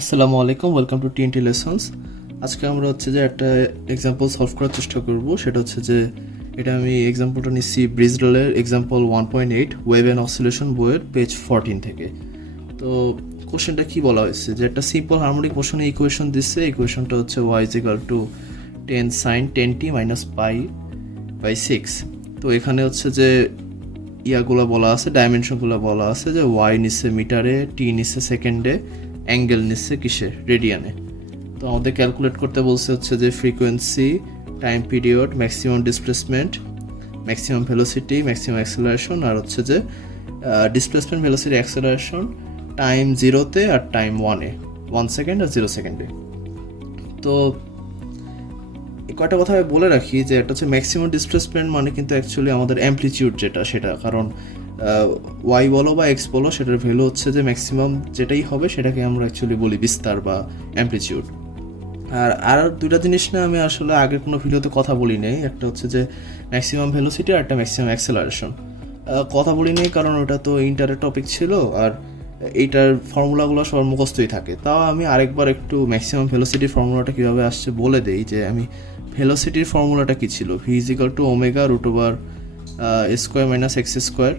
আসসালামু আলাইকুম, welcome to TNT-Lessons। আজকে আমরা হচ্ছে যে একটা এক্সাম্পল সলভ করার চেষ্টা করব। সেটা হচ্ছে যে এটা আমি এক্সাম্পলটা নিচ্ছি ব্রিজডলের এক্সাম্পল 1.8 ওয়েভ অ্যান্ড অসিলেশন বইয়ের পেজ 14 থেকে। তো কোশ্চেনটা কি বলা হয়েছে যে একটা সিম্পল হারমোনিক মোশনে ইকুয়েশন দিচ্ছে। ইকুয়েশনটা হচ্ছে y is equal to 10 sin 10t minus pi by 6। তো এখানে হচ্ছে যে ইয়াগুলো বলা আছে, ডাইমেনশনগুলো বলা আছে যে y নিচ্ছে মিটারে, t নিচ্ছে সেকেন্ডে, অ্যাঙ্গেল নিচ্ছে কিসে, রেডিয়ানে। তো আমাদের ক্যালকুলেট করতে বলছে হচ্ছে যে frequency, time period, maximum displacement, maximum velocity, maximum acceleration, আর হচ্ছে যে ডিসপ্লেসমেন্ট, ভেলোসিটি, অ্যাক্সেলারেশন টাইম 0-তে আর টাইম 1-এ, 1 সেকেন্ড আর 0 সেকেন্ডে। তো কয়টা কথা আমি বলে রাখি যে একটা হচ্ছে ম্যাক্সিমাম ডিসপ্লেসমেন্ট মানে কিন্তু অ্যাকচুয়ালি আমাদের অ্যাম্পলিটিউড যেটা, সেটা কারণ ওয়াই বলো বা এক্স বলো সেটার ভ্যালু হচ্ছে যে ম্যাক্সিমাম যেটাই হবে সেটাকে আমরা অ্যাকচুয়ালি বলি বিস্তার বা অ্যাম্পলিটিউড। আর দুইটা জিনিস না আমি আসলে আগের কোনো ভিডিওতে কথা বলি নাই, একটা হচ্ছে যে ম্যাক্সিমাম ভেলোসিটি আর একটা ম্যাক্সিমাম অ্যাক্সেলারেশন। কথা বলি নাই কারণ ওটা তো ইন্টারের টপিক ছিল, আর এইটার ফর্মুলাগুলো সবার মুখস্থই থাকে। তাও আমি আরেকবার একটু ম্যাক্সিমাম ভেলোসিটির ফর্মুলাটা কীভাবে আসছে বলে দেই। যে আমি ভেলোসিটির ফর্মুলাটা কী ছিল, V is equal to omega root over square minus X square.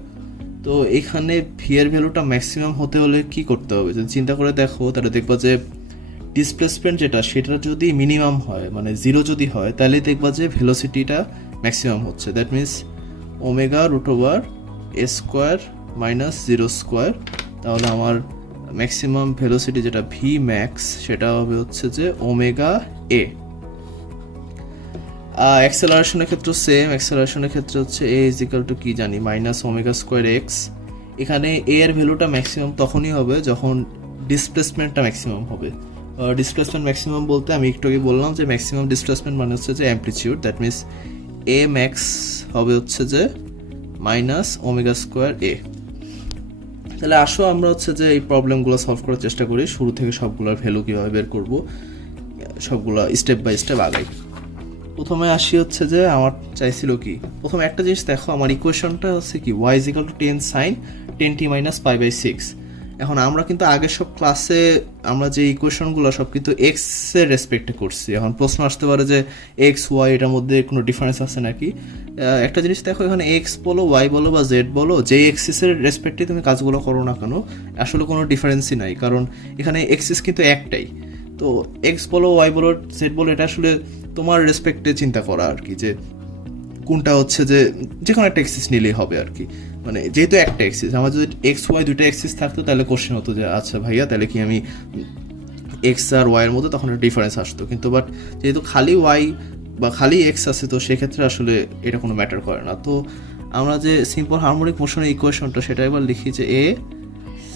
তো এখানে ভি এর ভ্যালুটা ম্যাক্সিমাম হতে হলে কি করতে হবে, যদি চিন্তা করে দেখো তাহলে দেখবা যে ডিসপ্লেসমেন্ট যেটা সেটা যদি মিনিমাম হয়, মানে 0 যদি হয়, তাহলে দেখবা যে ভেলোসিটিটা ম্যাক্সিমাম হচ্ছে। That means omega root over square minus 0 square. তাহলে আমার ম্যাক্সিমাম ভেলোসিটি যেটা ভি ম্যাক্স সেটা হবে হচ্ছে যে ওমেগা এ। অ্যাক্সেলারেশনের ক্ষেত্রে সেম, অ্যাক্সেলারেশনের ক্ষেত্রে হচ্ছে এ ইজ ইকাল টু কি জানি মাইনাস ওমেগা স্কোয়ার এক্স। এখানে এ এর ভ্যালুটা ম্যাক্সিমাম তখনই হবে যখন ডিসপ্লেসমেন্টটা ম্যাক্সিমাম হবে। ডিসপ্লেসমেন্ট ম্যাক্সিমাম বলতে আমি একটু আগে বললাম যে ম্যাক্সিমাম ডিসপ্লেসমেন্ট মানে হচ্ছে যে amplitude. That means a max হবে হচ্ছে যে মাইনাস ওমেগা স্কোয়ার এ। তাহলে আসো আমরা হচ্ছে যে এই প্রবলেমগুলো সলভ করার চেষ্টা করি, শুরু থেকে সবগুলোর ভ্যালু কীভাবে বের করবো সবগুলো স্টেপ বাই স্টেপ আগাই। প্রথমে আসি হচ্ছে যে আমার চাইছিল কি, প্রথমে একটা জিনিস দেখো, আমার ইকুয়েশনটা হচ্ছে কি y is equal to 10 sin 10t minus pi by 6। এখন আমরা কিন্তু আগের সব ক্লাসে আমরা যে ইকুয়েশনগুলো সব কিন্তু এক্স এর রেসপেক্টে করছি। এখন প্রশ্ন আসতে পারে যে এক্স ওয়াই এটার মধ্যে কোনো ডিফারেন্স আছে নাকি। একটা জিনিস দেখো, এখানে এক্স বলো ওয়াই বলো বা জেড বলো, যে এক্সিসের রেসপেক্টে তুমি কাজগুলো করো না কেন আসলে কোনো ডিফারেন্সই নাই, কারণ এখানে এক্সিস কিন্তু একটাই। তো এক্স বলো ওয়াই বলো জেড বলো, এটা আসলে তোমার রেসপেক্টে চিন্তা করা আর কি, যে কোনটা হচ্ছে যে কোনো একটা এক্সিস নিলেই হবে আর কি। মানে যেহেতু একটা এক্সিস, আমার যদি এক্স ওয়াই দুইটা এক্সিস থাকতো তাহলে কোশ্চেন হতো যে আচ্ছা ভাইয়া তাহলে কি আমি এক্স আর ওয়াইয়ের মধ্যে তখন একটা ডিফারেন্স আসতো, কিন্তু বাট যেহেতু খালি ওয়াই বা খালি এক্স আছে তো সেক্ষেত্রে আসলে এটা কোনো ম্যাটার করে না। তো আমরা যে সিম্পল হারমোনিক মোশনের ইকুয়েশনটা সেটা এবার লিখি যে এ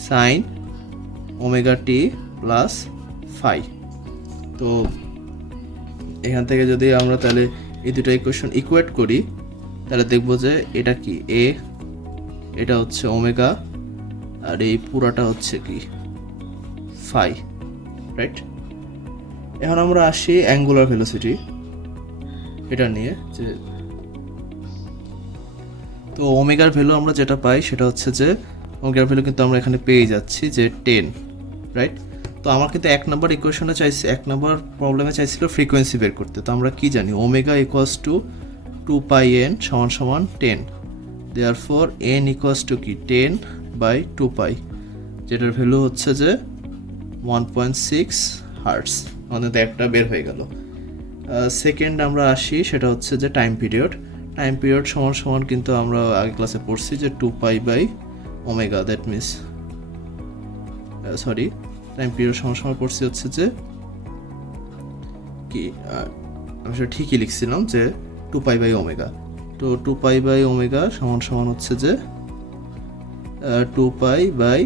সাইন ওমেগা টি প্লাস ফাই। তো এখান থেকে যদি আমরা তাহলে এই দুটো ইকুয়েশন ইকুয়েট করি তাহলে দেখবো যে এটা কি এ, এটা হচ্ছে ওমেগা, আর এই পুরাটা হচ্ছে কি ফাই, রাইট। এখন আমরা আসি অ্যাঙ্গুলার ভেলোসিটি এটা নিয়ে, যে তো ওমেগার ভ্যালু আমরা যেটা পাই সেটা হচ্ছে যে ওমেগার ভ্যালু কিন্তু আমরা এখানে পেয়ে যাচ্ছি যে 10, রাইট। তো আমার কিন্তু এক নম্বর ইকুয়েশনে চাইছি, এক নম্বর প্রবলেমে চাইছিল ফ্রিকোয়েন্সি বের করতে। তো আমরা কি জানি ওমেগা ইকুয়ালস টু 2πn সমান সমান 10, দেয়ারফর n ইকুয়ালস টু কি 10 বাই 2π, যেটার ভ্যালু হচ্ছে যে 1.6 হার্টস। আমাদের একটা বের হয়ে গেল। সেকেন্ড আমরা আসি, সেটা হচ্ছে যে টাইম পিরিয়ড। টাইম পিরিয়ড সমান সমান কিন্তু আমরা আগে ক্লাসে পড়ছি যে 2π by omega. That means sorry, time period সমান সমান পড়ছি হচ্ছে যে কি, আমি সেটা ঠিকই লিখছিলাম যে 2π বাই ওমেগা। তো 2π বাই ওমেগা সমান সমান হচ্ছে যে 2π বাই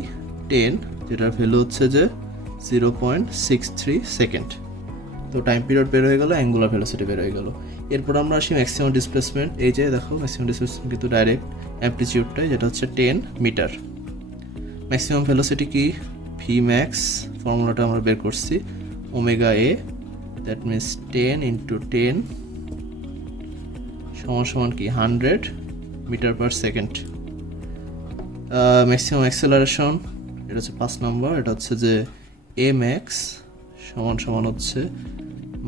10, যেটার ভ্যালু হচ্ছে যে 0.63 সেকেন্ড। তো টাইম পিরিয়ড বের হয়ে গেল, অ্যাঙ্গুলার ভেলোসিটি বের হয়ে গেল। এরপর আমরা আসি ম্যাক্সিমাম ডিসপ্লেসমেন্ট। এই যে দেখো ম্যাক্সিমাম ডিসপ্লেসমেন্ট কিন্তু ডাইরেক্ট অ্যাম্পলিটিউডটাই, যেটা হচ্ছে 10 মিটার। ম্যাক্সিমাম ভেলোসিটি কি ভি ম্যাক্স, ফর্মুলাটা আমরা বের করছি omega A, that means 10 into 10 সমান সমান কি 100 metre per second. Maximum acceleration এটা হচ্ছে 5 নম্বর, এটা হচ্ছে যে এম এক্স সমান সমান হচ্ছে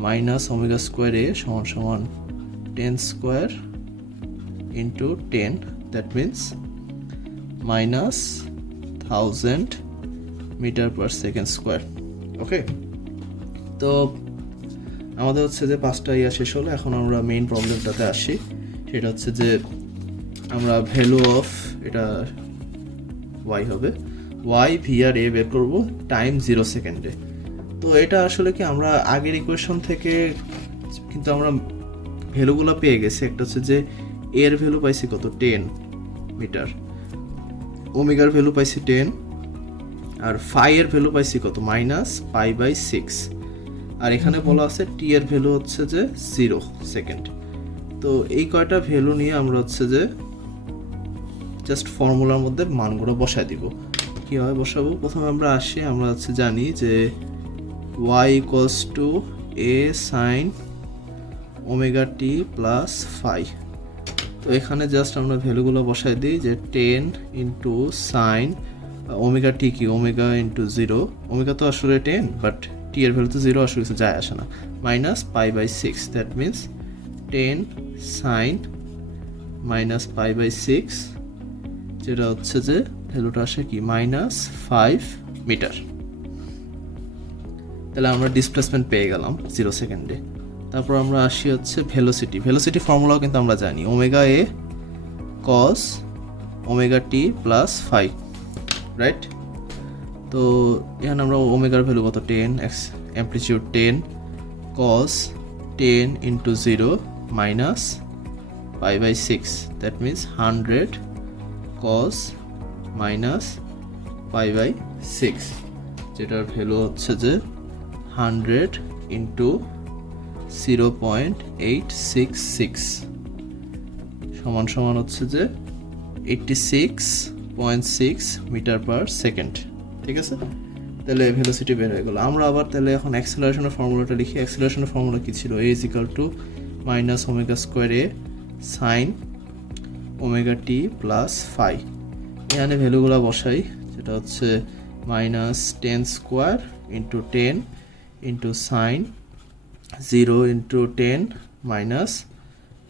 মাইনাস ওমেগা স্কোয়ার এ সমান সমান 10 square into 10, that means minus 1000 metre per second square. Okay, তো আমাদের হচ্ছে যে 5টা ইয়া শেষ হলো। এখন আমরা মেইন প্রবলেমটাতে আসি। সেটা হচ্ছে যে আমরা ভ্যালু অফ এটা ওয়াই হবে, ওয়াই ভি আর এ বের করবো টাইম 0 সেকেন্ডে। তো এটা আসলে কি আমরা আগের ইকুয়েশন থেকে কিন্তু আমরা ভ্যালুগুলো পেয়ে গেছি। একটা হচ্ছে যে এর ভ্যালু পাইছি কত 10 মিটার, ওমেগার ভ্যালু পাইছি 10, আর ফাই এর ভ্যালু পাইছি কত মাইনাস π/6, আর এখানে বলা আছে টি এর ভ্যালু হচ্ছে যে 0 সেকেন্ড। তো এই কয়টা ভ্যালু নিয়ে আমরা হচ্ছে যে জাস্ট ফর্মুলার মধ্যে মানগুলো বসায় দিব। কীভাবে বসাবো? প্রথমে আমরা আসি, আমরা হচ্ছে জানি যে y = a sin omega T plus phi. তো এখানে জাস্ট আমরা ভ্যালুগুলো বসাই দিই যে 10 ইন্টু সাইন ওমেগা টি কি ওমেগা ইন্টু 0, ওমেগা তো আসলে 10 বাট টি এর ভ্যালু তো 0, আসলে কিছু যায় আসে না, minus π/6, that means 10 sine minus π/6, যেটা হচ্ছে যে ভ্যালুটা আসে কি মাইনাস 5 মিটার। তাহলে আমরা ডিসপ্লেসমেন্ট পেয়ে গেলাম 0 সেকেন্ডে। তারপর আমরা আসি হচ্ছে ভেলোসিটি। ভেলোসিটি ফর্মুলাও কিন্তু আমরা জানি, omega A cos omega T plus phi, right? তো এখানে আমরা ওমেগার ভ্যালু কত 10, amplitude 10, cos 10 into 0 minus π/6, that means 100 cos minus π/6, যেটার ভ্যালু হচ্ছে যে 100 ইন্টু 0.866 সমান সমান হচ্ছে যে 86.6 মিটার পার সেকেন্ড। ঠিক আছে, তাহলে ভেলোসিটি বের হয়ে গেল। আমরা আবার তাহলে এখন অ্যাক্সেলারেশনের ফর্মুলাটা লিখি। অ্যাক্সেলারেশনের ফর্মুলা কি ছিল? a = minus omega square A sine omega T plus phi. এখানে ভ্যালুগুলো বসাই, যেটা হচ্ছে minus 10 square into 10 into sine 0 into 10 minus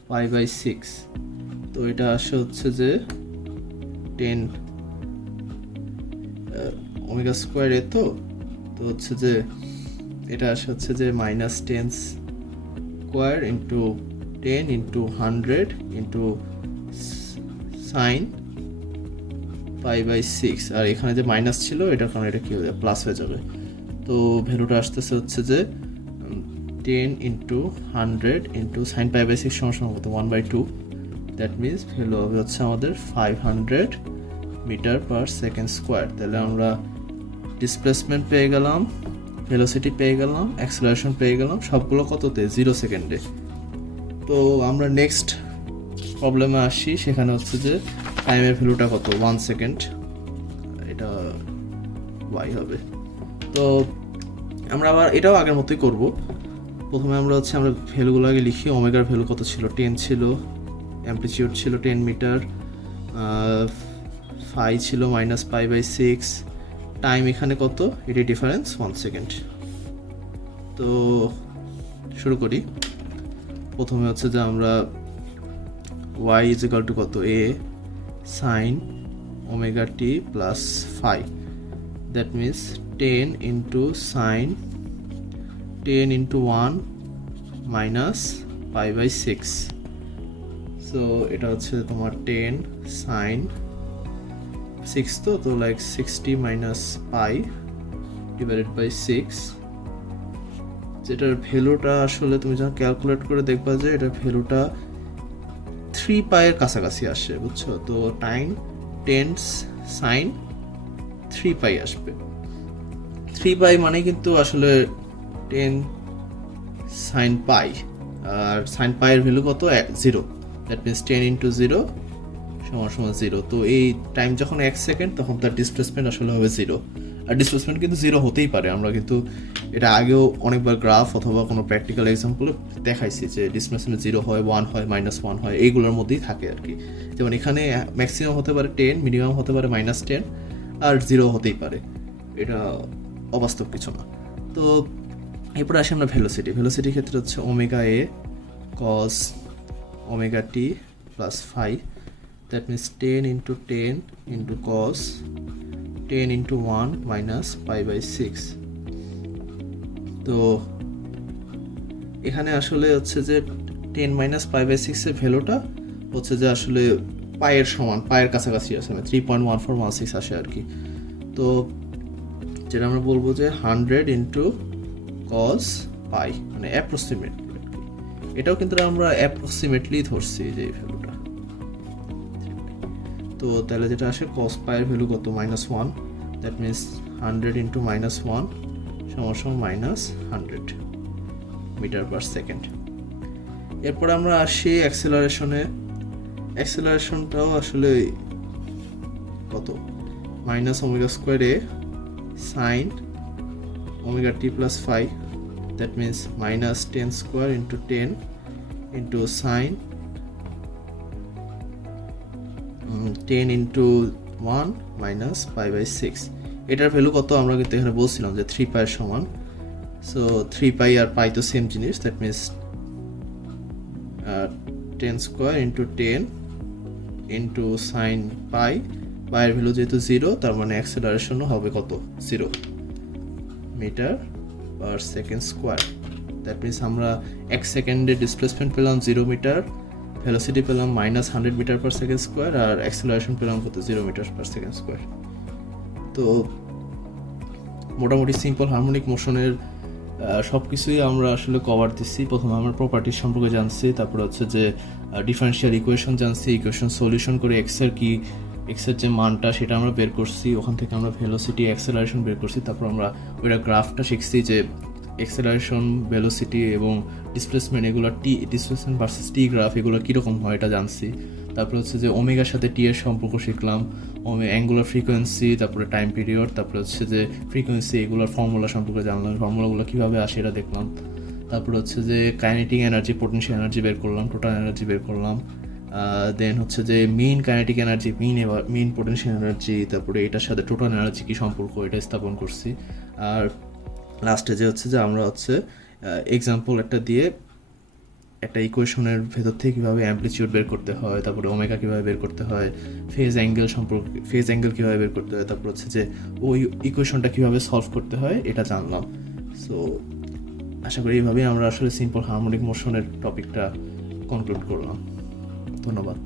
π/6। তো এটা আসে হচ্ছে যে 10 ওমেগা স্কোয়ার এ, তো হচ্ছে যে এটা আসে হচ্ছে যে minus 10 square into 10 into 100 into sine π/6, আর এখানে যে মাইনাস ছিল এটার কারণে এটা কি হয়ে যাবে প্লাস হয়ে যাবে। তো ভ্যালুটা আসতেছে হচ্ছে যে 10 ইন্টু 100 ইন্টু সাইন π/6 সমান কত 1/2, দ্যাট মিনস ভ্যালু হবে হচ্ছে আমাদের 500 মিটার পার সেকেন্ড স্কোয়ার। তাহলে আমরা ডিসপ্লেসমেন্ট পেয়ে গেলাম, ভেলোসিটি পেয়ে গেলাম, অ্যাক্সেলারেশন পেয়ে গেলাম, সবগুলো কততে 0 সেকেন্ডে। তো আমরা নেক্সট প্রবলেমে আসি। সেখানে হচ্ছে যে টাইমের ভ্যালুটা কত 1 সেকেন্ড, এটা y হবে। তো আমরা আবার এটাও আগের মতোই করব। প্রথমে আমরা ভ্যালুগুলো আগে লিখি। ওমেগার ভ্যালু কত ছিল? 10 ছিল, অ্যামপ্লিটিউড ছিল 10 মিটার, ফাই ছিল মাইনাস π/6, টাইম এখানে কত, এটি ডিফারেন্স 1 সেকেন্ড। তো শুরু করি। প্রথমে হচ্ছে যে আমরা y = কত a sine omega T plus phi, that means 10 into sine 10 into 1 minus π/6। So এটা হচ্ছে তোমার 10 সাইন 6, তো like 60 minus pi divided by 6, যেটার ভ্যালুটা আসলে তুমি যখন ক্যালকুলেট করে দেখবা যে এটার ভ্যালুটা 3 পাইয়ের কাছাকাছি আসে, বুঝছো? তো টাইম 10 সাইন 3 পাই আসবে। 3 পাই মানে কিন্তু আসলে 10 সাইন পাই, আর সাইন পাইয়ের ভ্যালু কত 0, দ্যাট মিনস 10 ইন্টু 0 সমান 0। তো এই টাইম যখন 1 সেকেন্ড তখন তার ডিসপ্লেসমেন্ট আসলে হবে 0, আর ডিসপ্লেসমেন্ট কিন্তু 0 হতেই পারে। আমরা কিন্তু এটা আগেও অনেকবার গ্রাফ অথবা কোনো প্র্যাকটিক্যাল এক্সাম্পলে দেখাইছি যে ডিসপ্লেসমেন্ট 0 হয়, 1 হয়, -1 হয়, এইগুলোর মধ্যেই থাকে আর কি। যেমন এখানে ম্যাক্সিমাম হতে পারে 10, মিনিমাম হতে পারে -10, আর 0 হতেই পারে। এটা অবাস্তব কিছু না। তো এরপরে আসি আমরা ভেলোসিটির ক্ষেত্রে হচ্ছে omega A cos omega T plus phi, that means 10 into 10 into cos 10 into 1 minus pi by 6। তো এখানে আসলে হচ্ছে যে 10 মাইনাস পাই বাই 6 এর ভ্যালুটা হচ্ছে যে আসলে পায়ের সমান, পায়ের কাছাকাছি আছে, মানে 3.1416 আসে আর কি। তো যেটা আমরা বলবো যে 100 ইন্টু কস পাই, মানে অ্যাপ্রক্সিমেটলি আর কি। এটাও কিন্তু আমরা অ্যাপ্রক্সিমেটলি ধরছি যে এই ভ্যালুটা। তো তাহলে যেটা আসে কস পায়ের ভ্যালু কত, -1, দ্যাট মিনস 100 ইন্টু -1 সমান মাইনাস 100 মিটার পার সেকেন্ড। এরপর আমরা আসি অ্যাক্সেলারেশনটাও আসলে কত, minus omega square A sine omega T plus phi, that means minus 10 square into 10 into sine 10 into 1 minus pi by 6। এটার ভ্যালু কত আমরা কিন্তু এখানে বলছিলাম যে 3 পাইয়ের সমান। সো 3 পাই আর পাই তো সেম জিনিস, that means 10 square into 10 into sine পাইয়ের ভ্যালু যেহেতু 0, তার মানে অ্যাক্সেলারেশনও হবে কত, 0 metre per second square. That means আমরা 1 সেকেন্ডে ডিসপ্লেসমেন্ট পেলাম 0 মিটার, ভেলোসিটি পেলাম -100 মিটার পার সেকেন্ড স্কোয়ার, আর অ্যাক্সেলারেশন পেলাম কত, 0 মিটার পার সেকেন্ড স্কোয়ার। তো মোটামুটি সিম্পল হারমোনিক মোশনের সব কিছুই আমরা আসলে কভার দিচ্ছি। প্রথমে আমরা প্রপার্টির সম্পর্কে জানছি, তারপর হচ্ছে যে ডিফারেন্সিয়াল ইকুয়েশন জানছি, ইকুয়েশন সলিউশন করে এক্সের যে মানটা সেটা আমরা বের করছি, ওখান থেকে আমরা ভেলোসিটি অ্যাক্সেলারেশন বের করছি, তারপর আমরা ওইটা গ্রাফটা শিখছি যে অ্যাক্সেলারেশন, ভেলোসিটি এবং ডিসপ্লেসমেন্ট, এগুলো ডিসপ্লেসমেন্ট ভার্সেস টি গ্রাফ এগুলো কীরকম হয় এটা জানছি। তারপর হচ্ছে যে ওমেগার সাথে টি এর সম্পর্ক শিখলাম, অ্যাঙ্গুলার ফ্রিকোয়েন্সি, তারপরে টাইম পিরিয়ড, তারপরে হচ্ছে যে ফ্রিকোয়েন্সি, এগুলোর ফর্মুলা সম্পর্কে জানলাম, ফর্মুলাগুলো কীভাবে আসে এটা দেখলাম। তারপর হচ্ছে যে কাইনেটিক এনার্জি, পোটেনশিয়াল এনার্জি বের করলাম, টোটাল এনার্জি বের করলাম, দেন হচ্ছে যে main kinetic energy, main potential energy, তারপরে এটার সাথে টোটাল এনার্জি কী সম্পর্ক এটা স্থাপন করছি। আর লাস্টে যে হচ্ছে যে আমরা হচ্ছে এক্সাম্পল একটা দিয়ে একটা ইকুয়েশনের ভেতর থেকে কীভাবে অ্যাম্পলিটিউড বের করতে হয়, তারপরে ওমেগা কীভাবে বের করতে হয়, ফেজ অ্যাঙ্গেল কীভাবে বের করতে হয়, তারপর হচ্ছে যে ওই ইকুয়েশনটা কীভাবে সলভ করতে হয় এটা জানলাম। সো আশা করি এইভাবেই আমরা আসলে সিম্পল হারমোনিক মোশনের টপিকটা কনক্লুড করলাম। ধন্যবাদ।